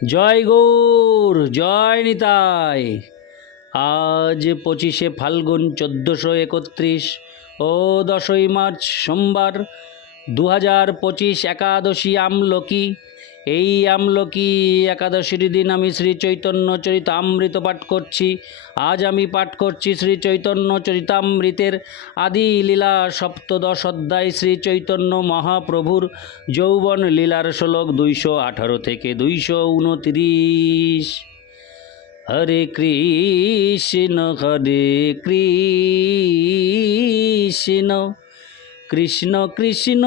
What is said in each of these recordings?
জয় গৌর, জয় নিতাই। আজ পঁচিশে ফাল্গুন চোদ্দোশো একত্রিশ ও দশই মার্চ সোমবার দু হাজার পঁচিশ একাদশী আমলকি এই আমলকি একাদশীর দিন আমি শ্রী চৈতন্য চরিতামৃত পাঠ করছি। আজ আমি পাঠ করছি শ্রী চৈতন্য চরিতামৃতের আদি লীলা সপ্তদশ অধ্যায় শ্রী চৈতন্য মহাপ্রভুর যৌবন লীলার শ্লোক দুইশো আঠারো থেকে দুইশো উনত্রিশ। হরে কৃষ্ণ হরে কৃষ্ণ। কৃষ্ণ কৃষ্ণ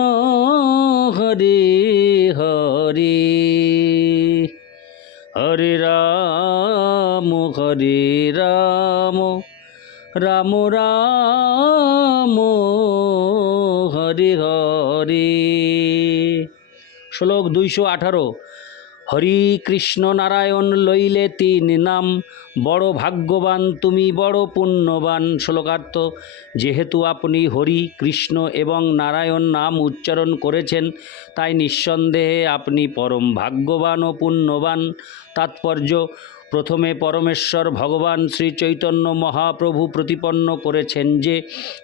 হরে হরে হরে রাম হরে রাম রাম রাম, হরে হরে। শ্লোক দুইশো আঠারো। হরি কৃষ্ণ নারায়ণ লইলে তিন নাম। বড় ভাগ্যবান, তুমি বড় পুণ্যবান। শ্লোকার্থ, যেহেতু আপনি হরি, কৃষ্ণ এবং নারায়ণ নাম উচ্চারণ করেছেন, তাই নিঃসন্দেহে আপনি পরম ভাগ্যবান ও পুণ্যবান। তাৎপর্য, প্রথমে পরমেশ্বর ভগবান শ্রী চৈতন্য মহাপ্রভু প্রতিপন্ন করেছেন যে,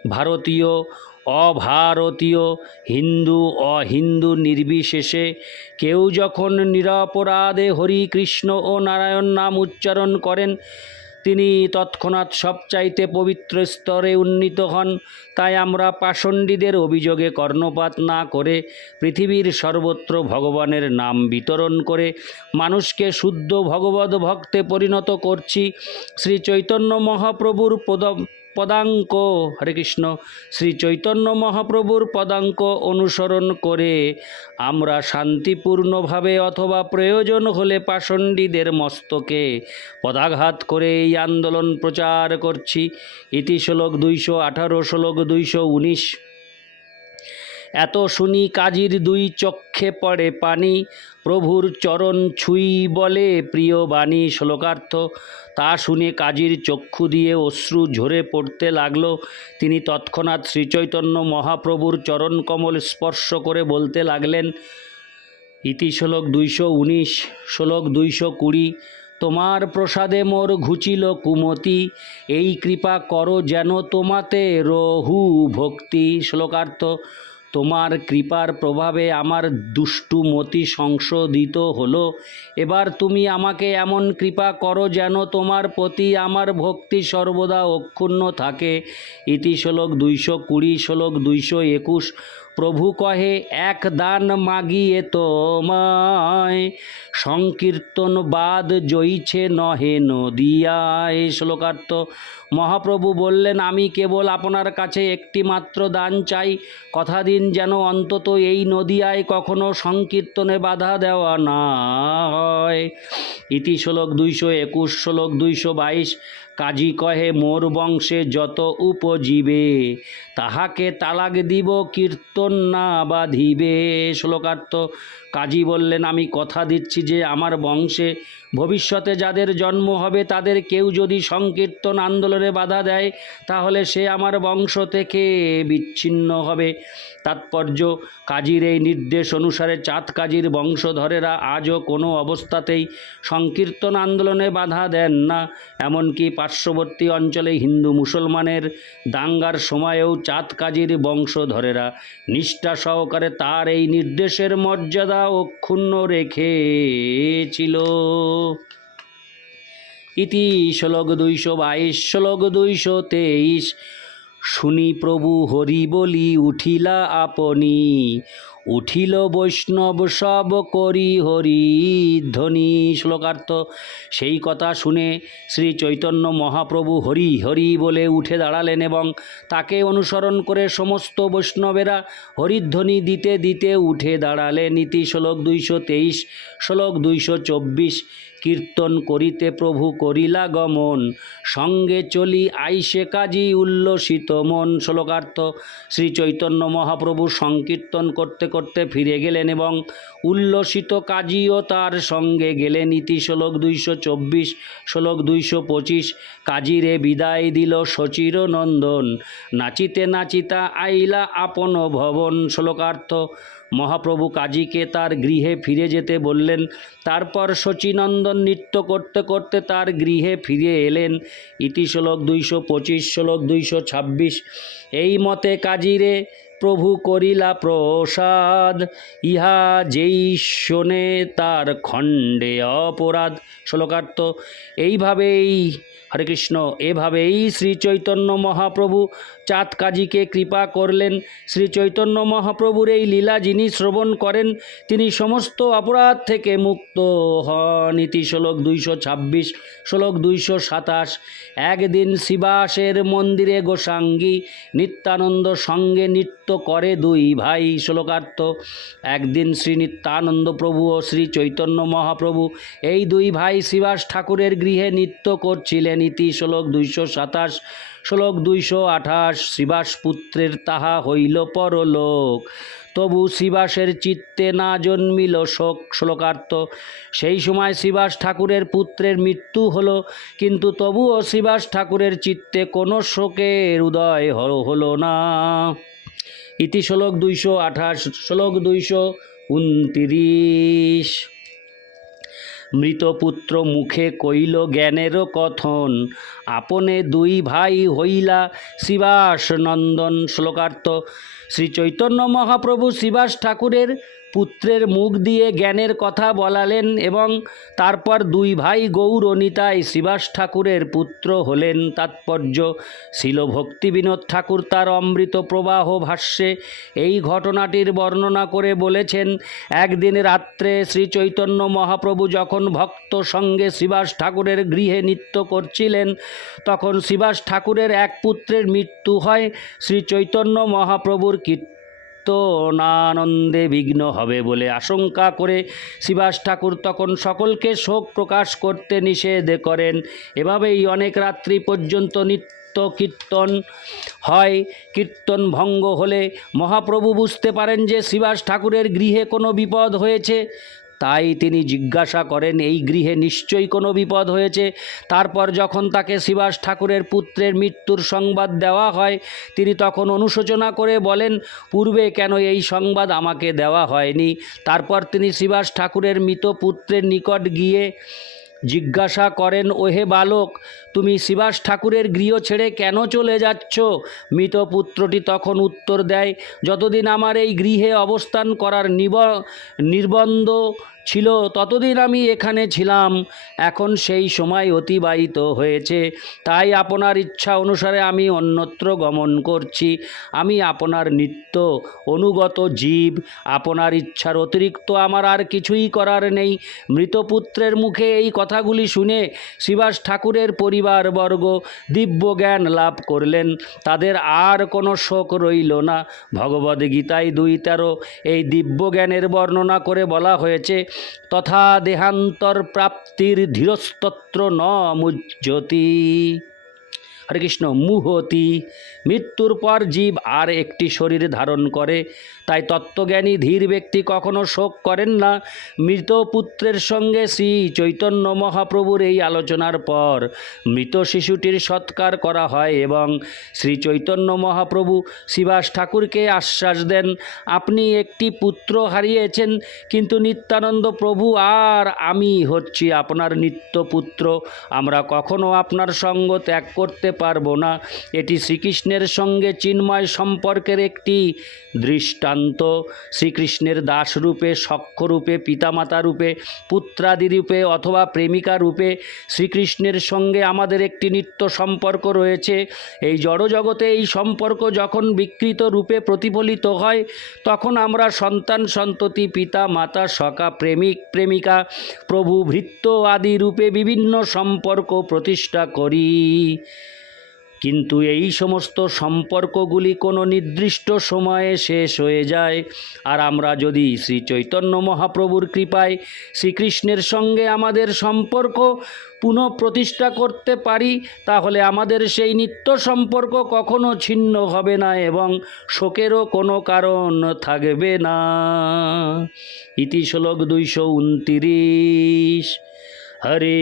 ভারতীয় অভারতীয় হিন্দু অহিন্দু নির্বিশেষে কেউ যখন নিরপরাধে হরি কৃষ্ণ ও নারায়ণ নাম উচ্চারণ করেন, তিনি তৎক্ষণাৎ সবচাইতে পবিত্র স্তরে উন্নীত হন। তাই আমরা পাষণ্ডীদের অভিযোগে কর্ণপাত না করে পৃথিবীর সর্বত্র ভগবানের নাম বিতরণ করে মানুষকে শুদ্ধ ভগবত ভক্তে পরিণত করছি। শ্রী চৈতন্য মহাপ্রভুর পদ পদাঙ্ক। হরে কৃষ্ণ। শ্রী চৈতন্য মহাপ্রভুর পদাঙ্ক অনুসরণ করে আমরা শান্তিপূর্ণভাবে অথবা প্রয়োজন হলে পাষণ্ডীদের মস্তকে পদাঘাত করে এই আন্দোলন প্রচার করছি। ইতি শ্লোক দুইশো আঠারো, শ্লোক দুইশো উনিশ। এত শুনি কাজীর দুই চক্ষে পড়ে পানি প্রভুর চরণ ছুঁই বলে প্রিয় বাণী শ্লোকার্থ। তা শুনে কাজীর চক্ষু দিয়ে অশ্রু ঝরে পড়তে লাগল। তিনি তৎক্ষণাৎ শ্রীচৈতন্য মহাপ্রভুর চরণ কমল স্পর্শ করে বলতে লাগলেন, ইতি শ্লোক দুইশো উনিশ, শ্লোক দুইশো কুড়ি। তোমার প্রসাদে মোর ঘুচিল কুমতি। এই কৃপা করো যেন তোমাতে রহু ভক্তি। শ্লোকার্থ তোমার কৃপার প্রভাবে আমার দুষ্টু মতি সংশোধিত হলো। এবার তুমি আমাকে এমন কৃপা করো যেন তোমার প্রতি আমার ভক্তি সর্বদা অক্ষুণ্ণ থাকে। ইতি শ্লোক দুইশো কুড়ি, শ্লোক দুইশো একুশ। প্রভু কহে, এক দান মাগিয়ে তোমায়। সংকীর্তন বাদ জইছে নহে নদিয়ায়। শ্লোকার্থ, মহাপ্রভু বললেন, আমি কেবল আপনার কাছে একটি মাত্র দান চাই। কথা দিন যেন অন্তত এই নদিয়ায় কখনো সংকীর্তনে বাধা দেওয়া না হয়। ইতি শ্লোক দুইশো একুশ, শ্লোক দুইশো বাইশ, কাজী কহে, মোর বংশে যত উপজীবে, তাহাকে তালাক দিব, কীর্তন না বাঁধিবে। শ্লোকার্থ কাজী বললেন, আমি কথা দিচ্ছি যে, আমার বংশে ভবিষ্যতে যাদের জন্ম হবে, তাদের কেউ যদি সংকীর্তন আন্দোলনে বাধা দেয়, তাহলে সে আমার বংশ থেকে বিচ্ছিন্ন হবে। তাৎপর্য কাজীর এই নির্দেশ অনুসারে চাঁদ কাজীর বংশধরেরা আজও কোনো অবস্থাতেই সংকীর্তন আন্দোলনে বাধা দেন না। এমনকি পার্শ্ববর্তী অঞ্চলে হিন্দু মুসলমানের দাঙ্গার সময়েও চাঁদ কাজীর বংশধরেরা নিষ্ঠা সহকারে তার এই নির্দেশের মর্যাদা অক্ষুণ্ণ রেখেছিল। ইতি শ্লোক দুইশো বাইশ, শ্লোক দুইশো তেইশ, শুনি প্রভু হরি বলি, উঠিলা আপনি। উঠিল বৈষ্ণব সব করি হরি ধ্বনি। শ্লোকার্থ, সেই কথা শুনে শ্রী চৈতন্য মহাপ্রভু হরি হরি বলে উঠে দাঁড়ালেন এবং তাকে অনুসরণ করে সমস্ত বৈষ্ণবেরা হরিধ্বনি দিতে দিতে উঠে দাঁড়ালেন। নীতি শ্লোক দুইশো তেইশ, শ্লোক দুইশো চব্বিশ। কীর্তন করিতে প্রভু করিলা গমন। সঙ্গে চলি আইসে কাজী উল্লসিত মন। শ্লোকার্থ শ্রী চৈতন্য মহাপ্রভু সংকীর্তন করতে করতে ফিরে গেলেন এবং উল্লসিত কাজীও তার সঙ্গে গেলেন। ইতি শ্লোক দুইশো চব্বিশ, শ্লোক দুইশো পঁচিশ, কাজীরে বিদায় দিল শচির নন্দন। নাচিতে নাচিতা আইলা আপন ভবন। শ্লোকার্থ মহাপ্রভু কাজীকে তার গৃহে ফিরে যেতে বললেন। তারপর শচীনন্দন নৃত্য করতে করতে তার গৃহে ফিরে এলেন। ইতিশ্লোক দুইশো পঁচিশ, শ্লোক দুইশো ছাব্বিশ। এই মতে কাজীরে প্রভু করিলা প্রসাদ। ইহা যেই শোনে তার খণ্ডে অপরাধ। শ্লোকার্থ, এইভাবেই, হরে কৃষ্ণ, এভাবেই শ্রী চৈতন্য মহাপ্রভু চাঁদ কাজীকে কৃপা করলেন। শ্রী চৈতন্য মহাপ্রভুর এই লীলা যিনি শ্রবণ করেন, তিনি সমস্ত অপরাধ থেকে মুক্ত হন ইতি শ্লোক দুইশো ছাব্বিশ, শ্লোক দুইশো সাতাশ। একদিন শিবাসের মন্দিরে গোসাঙ্গী নিত্যানন্দ সঙ্গে নৃত্য করে দুই ভাই শ্লোকার্থ। একদিন শ্রী নিত্যানন্দ প্রভু ও শ্রী চৈতন্য মহাপ্রভু এই দুই ভাই শিবাস ঠাকুরের গৃহে নৃত্য করছিলেন। ইতি শ্লোক দুইশো সাতাশ, শ্লোক দুইশো আঠাশ শিবাস পুত্রের তাহা হইল পরলোক। তবু শিবাসের চিত্তে না জন্মিল শোক শ্লোকার্থ। সেই সময় শিবাস ঠাকুরের পুত্রের মৃত্যু হলো, কিন্তু তবুও শিবাস ঠাকুরের চিত্তে কোনো শোকের উদয় হলো না। ইতি শ্লোক দুইশো আঠাশ, শ্লোক দুইশো উনতিরিশ। মৃতপুত্র মুখে কইল জ্ঞানেরও কথন, আপনে দুই ভাই হইলা শিবাস নন্দন। শ্লোকার্থ শ্রী চৈতন্য মহাপ্রভু শিবাস ঠাকুরের পুত্রের মুখ দিয়ে জ্ঞানের কথা বলালেন এবং তারপর দুই ভাই গৌর ও নিতাই শিবাস ঠাকুরের পুত্র হলেন। তাৎপর্য শিল ভক্তি বিনোদ ঠাকুর তার অমৃত প্রবাহ ভাষ্যে এই ঘটনাটির বর্ণনা করে বলেছেন, একদিন রাত্রে শ্রী চৈতন্য মহাপ্রভু যখন ভক্ত সঙ্গে শিবাস ঠাকুরের গৃহে নৃত্য করছিলেন, তখন শিবাস ঠাকুরের এক পুত্রের মৃত্যু হয়। শ্রী চৈতন্য মহাপ্রভুর কীর্তনানন্দে বিঘ্ন হবে বলে আশঙ্কা করে শিবাস ঠাকুর তখন সকলকে শোক প্রকাশ করতে নিষেধ করেন। এভাবেই অনেক রাত্রি পর্যন্ত নিত্য কীর্তন হয়। কীর্তন ভঙ্গ হলে মহাপ্রভু বুঝতে পারেন যে শিবাস ঠাকুরের গৃহে কোনো বিপদ হয়েছে। তাই তিনি জিজ্ঞাসা করেন, এই গৃহে নিশ্চয়ই কোনো বিপদ হয়েছে? তারপর যখন তাকে শিবাস ঠাকুরের পুত্রের মৃত্যুর সংবাদ দেওয়া হয়, তিনি তখন অনুশোচনা করে বলেন, পূর্বে কেন এই সংবাদ আমাকে দেওয়া হয়নি? তারপর তিনি শিবাস ঠাকুরের মৃত পুত্রের নিকট গিয়ে জিজ্ঞাসা করেন, ওহে বালক, তুমি শিবাস ঠাকুরের গৃহ ছেড়ে কেন চলে যাচ্ছ? মৃত পুত্রটি তখন উত্তর দেয়, যতদিন আমার এই গৃহে অবস্থান করার নিব নির্বন্ধ ছিল ততদিন আমি এখানে ছিলাম। এখন সেই সময় অতিবাহিত হয়েছে। তাই আপনার ইচ্ছা অনুসারে আমি অন্যত্র গমন করছি। আমি আপনার নিত্য অনুগত জীব। আপনার ইচ্ছার অতিরিক্ত আমার আর কিছুই করার নেই। মৃতপুত্রের মুখে এই কথাগুলি শুনে শিবাস ঠাকুরের পরিবারবর্গ দিব্য জ্ঞান লাভ করলেন। তাদের আর কোনো শোক রইল না। ভগবদ্গীতায় দুই তেরো এই দিব্য জ্ঞানের বর্ণনা করে বলা হয়েছে তথা দেহান্তর প্রাপ্তির ধীরস্তত্র ন মুজ্জতি হরে কৃষ্ণ, মুহতি, মৃত্যুর পর জীব আর একটি শরীর ধারণ করে। তাই তত্ত্বজ্ঞানী ধীর ব্যক্তি কখনো শোক করেন না। মৃত পুত্রের সঙ্গে শ্রী চৈতন্য মহাপ্রভুর এই আলোচনার পর মৃত শিশুটির সৎকার করা হয় এবং শ্রী চৈতন্য মহাপ্রভু শিবাস ঠাকুরকে আশ্বাস দেন, আপনি একটি পুত্র হারিয়েছেন, কিন্তু নিত্যানন্দ প্রভু আর আমি হচ্ছি আপনার নিত্য পুত্র। আমরা কখনো আপনার সঙ্গ ত্যাগ করতে পারব না। এটি শ্রীকৃষ্ণের সঙ্গে চিন্ময় সম্পর্কের একটি দৃষ্টান্ত। শ্রীকৃষ্ণের দাসরূপে, সক্ষরূপে পিতামাতা রূপে পুত্রাদি রূপে অথবা প্রেমিকা রূপে শ্রীকৃষ্ণের সঙ্গে আমাদের একটি নিত্য সম্পর্ক রয়েছে। এই জড়জগতে এই সম্পর্ক যখন বিকৃত রূপে প্রতিফলিত হয়, তখন আমরা সন্তান, সন্ততি পিতা মাতা সকা প্রেমিক, প্রেমিকা, প্রভু, ভৃত্য আদি রূপে বিভিন্ন সম্পর্ক প্রতিষ্ঠা করি। কিন্তু এই সমস্ত সম্পর্কগুলি কোনো নির্দিষ্ট সময়ে শেষ হয়ে যায়। আর আমরা যদি শ্রী চৈতন্য মহাপ্রভুর কৃপায় শ্রীকৃষ্ণের সঙ্গে আমাদের সম্পর্ক পুনঃপ্রতিষ্ঠা করতে পারি, তাহলে আমাদের সেই নিত্য সম্পর্ক কখনো ছিন্ন হবে না এবং শোকেরও কোনো কারণ থাকবে না। ইতি শ্লোক দুইশো উনতিরিশ। হরে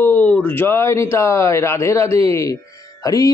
গৌর জয় নিতায় রাধে রাধে হরি